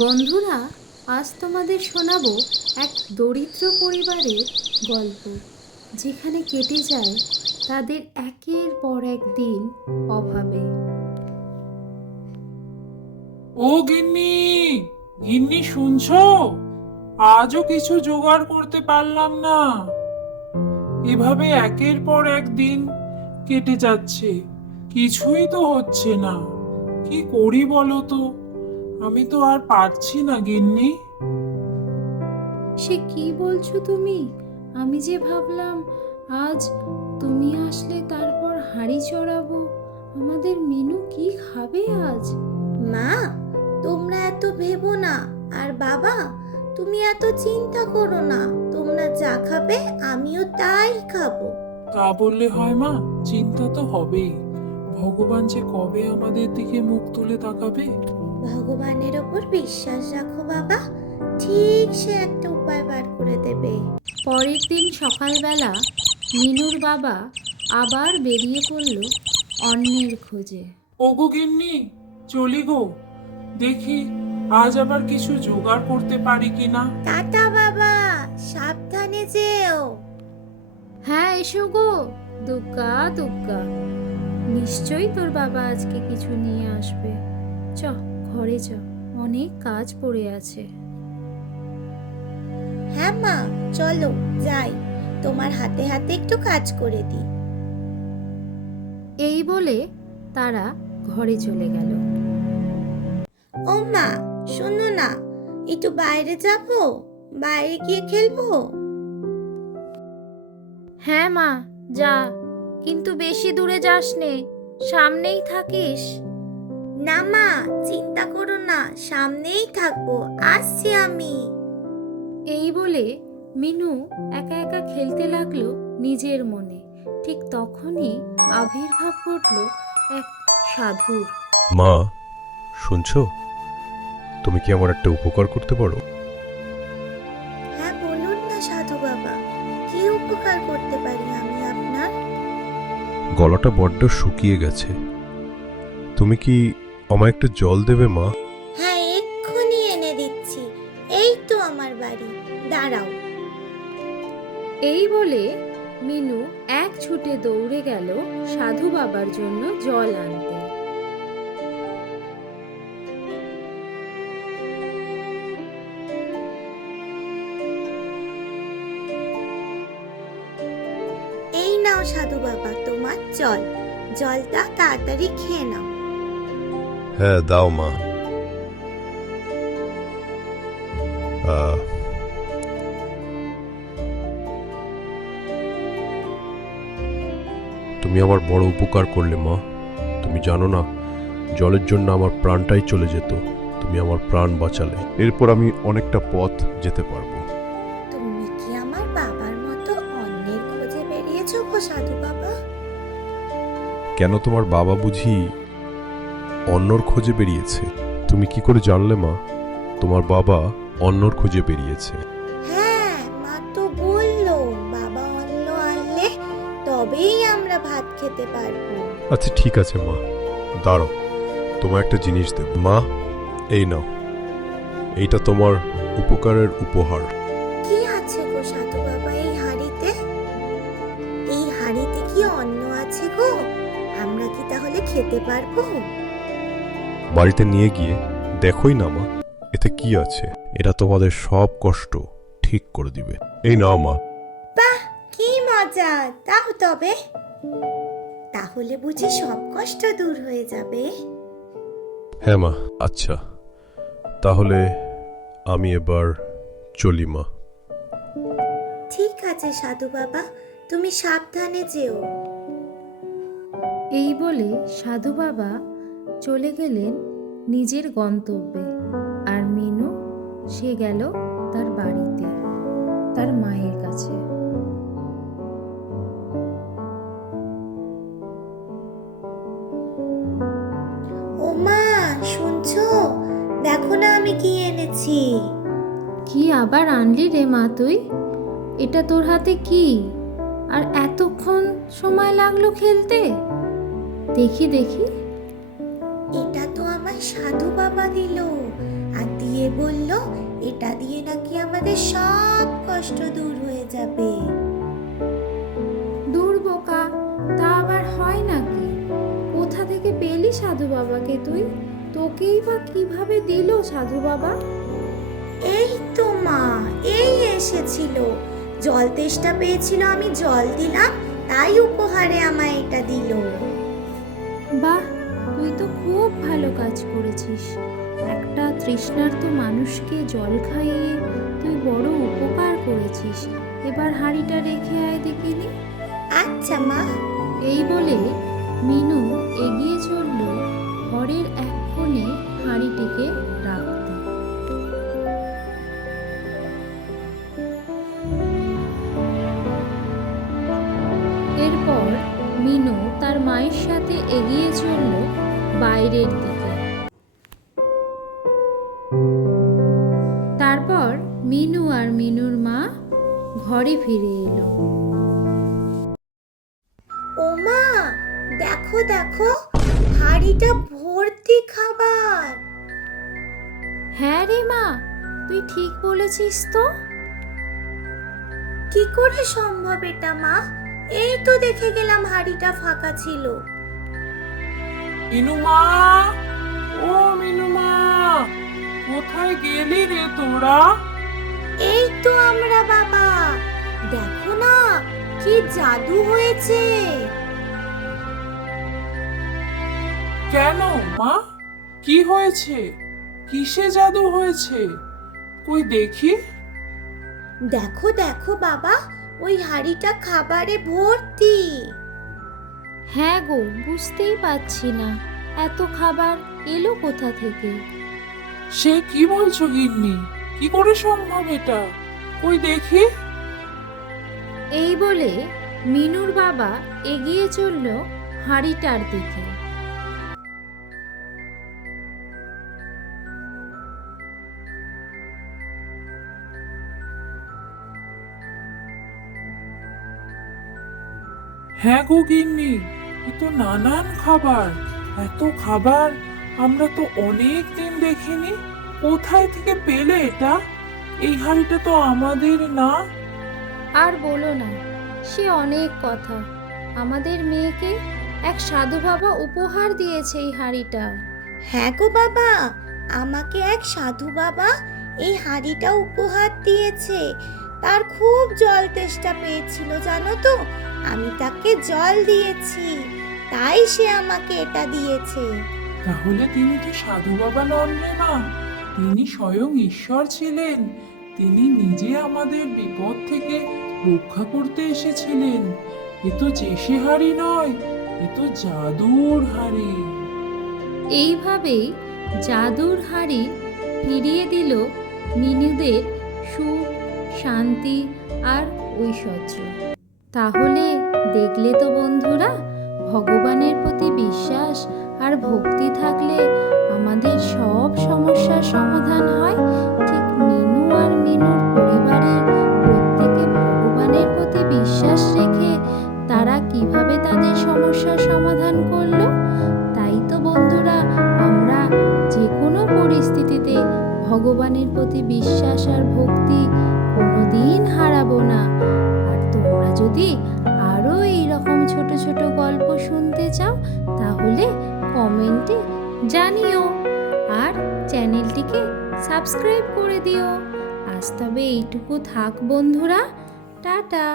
বন্ধুরা, আজ তোমাদের শোনাবো এক দরিদ্র পরিবারের গল্প, যেখানে কেটে যায় তাদের একের পর এক দিন অভাবে। ও গিন্নি, গিন্নি শুনছো? আজও কিছু জোগাড় করতে পারলাম না। এভাবে একের পর এক দিন কেটে যাচ্ছে, কিছুই তো হচ্ছে না। কি করি বলো তো? আমি তো আর পারছি না গিন্নি। সে কি বলছো তুমি? আমি যে ভাবলাম আজ তুমি আসলে তারপর হাঁড়ি চড়াবো। আমাদের মিনু কি খাবে আজ? মা, তোমরা এত ভেবো না। আর বাবা, তুমি এত চিন্তা করো না। তোমরা যা খাবে আমিও তাই খাবো। তা বললে হয় মা? চিন্তা তো হবেই। ভগবান যে কবে আমাদের দিকে মুখ তুলে তাকাবে। ভগবানের ওপর বিশ্বাস রাখো বাবা, ঠিক সে একটা উপায় বার করে দেবে। পরের দিন সকালবেলা মিনুর বাবা আবার বেরিয়ে পড়ল অন্যের খোঁজে। ওগো গিন্নি, চলি গো। দেখি আজ আবার কিছু জোগাড় করতে পারি কিনা। টাটা বাবা, সাবধানে যেও। হ্যাঁ, এসো গো। দুগ্গা দুগ্গা, নিশ্চয়ই তোর বাবা আজকে কিছু নিয়ে আসবে। চ, ঘরে চ, অনেক কাজ পড়ে আছে। হ্যাঁ মা, চলো যাই, তোমার হাতে হাতে একটু কাজ করে দিই। এই বলে তারা ঘরে চলে গেল। ও মা, শোনো না, একটু বাইরে যাবো, বাইরে গিয়ে খেলবো। হ্যাঁ মা, যা, কিন্তু বেশি দূরে যাস নে, সামনেই থাকিস। না মা, চিন্তা করো না, সামনেই থাকবো, আসছি আমি। এই বলে মিনু একা একা খেলতে লাগলো নিজের মনে। ঠিক তখনই আবির্ভাব ঘটল এক সাধুর। মা, শুনছো? তুমি কি আমার একটা উপকার করতে পারো? হ্যাঁ বলুন না সাধু বাবা, কি উপকার করতে পারি আমি আপনার? গলাটা বড্ড শুকিয়ে গেছে। তুমি কি আমায় একটু জল দেবে মা? হ্যাঁ, এক্ষুনি এনে দিচ্ছি, এই তো আমার বাড়ি, দাঁড়াও। এই বলে মিনু এক ছুটে দৌড়ে গেল সাধু বাবার জন্য জল আনতে। এই নাও সাধু বাবা তোমার জল, জলটা তাড়াতাড়ি খেয়ে নাও। হ্যাঁ, দাও মা। তুমি আমার বড় উপকার করলে মা। তুমি জানো না, জলের জন্য আমার প্রাণটাই চলে যেত। তুমি আমার প্রাণ বাঁচালে। এরপর আমি অনেকটা পথ যেতে পারবো। তুমি কি আমার বাবার মতো অন্যের খোঁজে বেরিয়েছো গো সাধু বাবা? কেন, তোমার বাবা বুঝি অন্যর খোঁজে বেরিয়েছে? তুমি কি করে জানলে মা তোমার বাবা অন্যর খোঁজে বেরিয়েছে? হ্যাঁ, মা তো বললো বাবা অন্ন আনলে তবেই আমরা ভাত খেতে পারবো। আচ্ছা ঠিক আছে মা, দাঁড়াও, তোমার একটা জিনিস দেব। মা, এই নাও, এইটা তোমার উপকারের উপহার। কি আছে গো সাধু বাবা এই হাঁড়িতে? এই হাঁড়িতে কি অন্ন আছে গো? আমরা কি তাহলে খেতে পারবো? বাড়িতে নিয়ে গিয়ে দেখোই না মা, এতে কি আছে। এটা তোমাদের সব কষ্ট ঠিক করে দিবে। এই নাও মা। বাহ, কি মজা! তাও তবে, তাহলে বুঝি সব কষ্ট দূর হয়ে যাবে? হ্যাঁ মা, আচ্ছা তাহলে আমি এবার চলি মা। ঠিক আছে সাধু বাবা, তুমি সাবধানে যেও। এই বলে সাধু বাবা চলে গেলেন নিজের গন্তব্যে। আর মিনু, সে গেল তার বাড়িতে, তার মায়ের কাছে। ও মা, শুনছো? দেখো না আমি কি এনেছি। কি আবার আনলি রে মা তুই? এটা তোর হাতে কি? আর এতক্ষণ সময় লাগলো খেলতে? দেখি দেখি। এটা তো আমার সাধু বাবা দিল। বলল এটা দিয়ে নাকি আমাদের সব কষ্ট দূর হয়ে যাবে। দূর বোকা, তা আবার হয় নাকি? কোথা থেকে পেলি সাধু বাবাকে তুই? তোকেই বা কিভাবে দিল সাধু বাবা? এই তো মা, এই এসেছিল, জল তেষ্টা পেয়েছিল, আমি জল দিলাম, তাই উপহারে আমায় এটা দিল। বাহ, তুই তো খুব ভালো কাজ করেছিস। একটা তৃষ্ণার্ত মানুষকে জল খাইয়ে তুই বড় উপকার করেছিস। এবার হাঁড়িটা রেখে আয় দেখিনি। আচ্ছা মা। এই বলে মিনু এগিয়ে চলল ঘরের এক কোণে হাঁড়িটিকে রাখতে। এরপর মিনু তার মায়ের সাথে এগিয়ে চলল বাইরের দিকে। তারপর মিনু আর মিনুর মা ঘরে ফিরে এলো। ও মা, দেখো দেখো, হাঁড়িটা ভর্তি খাবার। হ্যাঁ রে মা, তুই ঠিক বলেছিস তো। কি করে সম্ভব এটা মা? এই তো দেখে গেলাম হাঁড়িটা ফাঁকা ছিল। মিনুমা, ও মিনুমা, কোথায় গেলি রে তোরা? এই তো আমরা বাবা, দেখো না কি জাদু হয়েছে। কেন মা, কি হয়েছে? কিসে জাদু হয়েছে? কই দেখি। দেখো দেখো বাবা, ওই হাঁড়িটা খাবারে ভর্তি। হ্যাঁ গো, বুঝতেই পারছি না এত খাবার এলো কোথা থেকে। সে কি বলছো গিন্নি? কি করে সম্ভব এটা? কই দেখি। এই বলে মিনুর বাবা এগিয়ে চলল হাঁড়িটার দিকে। হ্যাঁ গো গিন্নি, এ তো নানান খাবার। এত খাবার আমরা তো অনেক দিন দেখিনি। কোথায় থেকে পেলে এটা? এই হাঁড়িটা তো আমাদের না। আর বলো না, সে অনেক কথা। আমাদের মেয়েকে এক সাধু বাবা উপহার দিয়েছে এই হাঁড়িটা। হ্যাঁ গো বাবা, আমাকে এক সাধু বাবা এই হাঁড়িটা উপহার দিয়েছে। তার খুব জল তেষ্টা পেয়েছিল জানো তো, আমি তাকে জল দিয়েছি, তাই সে আমাকে এটা দিয়েছে। তাহলে তিনি তো সাধু বাবা নন রে মা, তিনি স্বয়ং ঈশ্বর ছিলেন। তিনি নিজে আমাদের বিপদ থেকে রক্ষা করতে এসেছিলেন। এ তো চেষে হাঁড়ি নয়, এ তো জাদুর হাঁড়ি। এইভাবেই জাদুর হাঁড়ি ফিরিয়ে দিল মিনুদের সুখ, শান্তি আর ঐশ্বর্য। তাহলে দেখলে তো বন্ধুরা, ভগবানের প্রতি বিশ্বাস আর ভক্তি থাকলে আমাদের সব সমস্যার সমাধান হয়। ঠিক মিনু আর মিনুর পরিবারের প্রত্যেকে ভগবানের প্রতি বিশ্বাস রেখে তারা কিভাবে তাদের সমস্যার সমাধান করলো। তাই তো বন্ধুরা, আমরা যে কোনো পরিস্থিতিতে ভগবানের প্রতি বিশ্বাস আর ভক্তি কোনোদিন হারাবো না। আর তোমরা যদি আরও এইরকম ছোট ছোট গল্প শুনতে চাও তাহলে কমেন্টে জানিও আর চ্যানেলটিকে সাবস্ক্রাইব করে দিও। আজ তবে এইটুকু থাক বন্ধুরা, টাটা।